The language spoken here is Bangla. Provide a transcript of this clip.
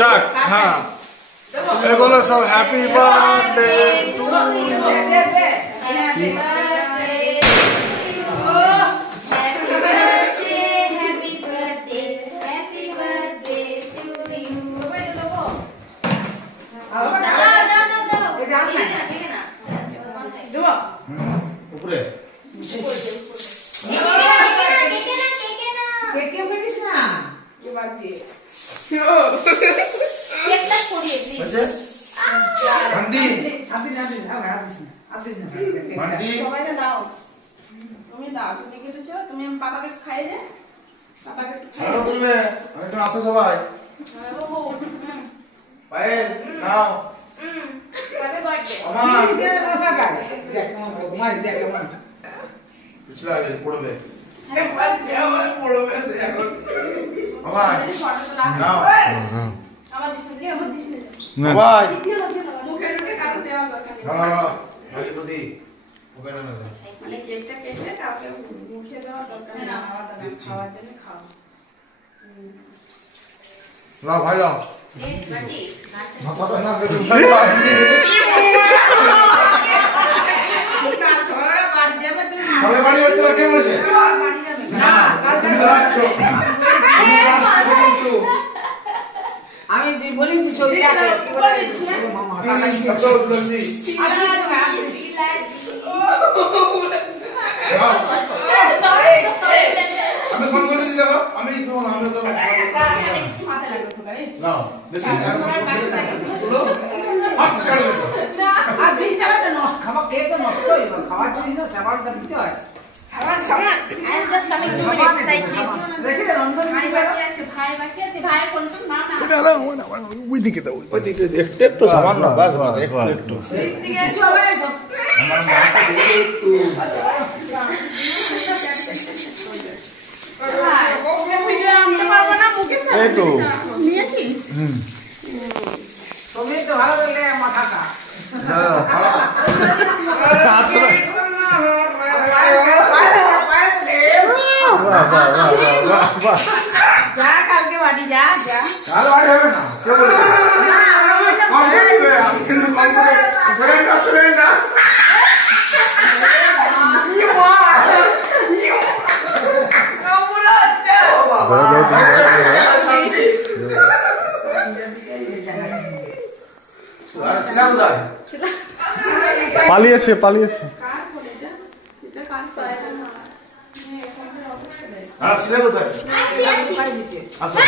স্টার্ট। হ্যাঁ, এগুলো সব হ্যাপি বার্থডে টু উপরে তুমি পাপাকে খাই দে, পাপাকে একটু খাই তুলবে। আমি তো আসো সবাই পায়েল নাও পিছলা আগে পড়বে বাবা নাও সবাই মুখে ঢুকে কারণ দেওয়া দরকার নেই। ভালো প্রতি ওকে না মানে কেকটা কেটে কাউকে মুখে দেওয়া দরকার নেই, খাওয়ার জন্য খাও। নাও ভাই নাও বাড়ি হচ্ছে না কে বলছে আমি বলেছি ছবি আছে আমি ফোন করে দিতে যাবো আমি তো আমি তো নাও দেখি তুলো হাত কাটে দাও আর দিস না এটা নষ্ট খাবার কেক তো নষ্ট হয়ে যাবে খাবার জিনিস না সাবানটা দিতে হয় খাবার সমান I am just coming 2 minutes side please. দেখি রন্ধন ভাই বাকি আছে, ভাইয়ের ফোন তো নাও না। ওইদিকে দাও, ওইদিকে একটু সামান্য বাস বাস একটু দিক থেকে চলে সব আমার মাকে দিয়ে একটু ভিডিও আনতে পারবো না, মুখে এই তো। নিয়েছিস? তুমি তো ভালো করলে মাথাটা যা কালকে বাড়ি যা যা। ভালো বাড়ি হবে না কে বলেছে কম করবে আমি কিন্তু কম করে সিলিন্ডার ও বাবা আরে সিনাল দা পালিয়েছে পালিয়েছে। কার ফোন এটা? এটা কার ফোন? আর সিনাল দা I see. আসো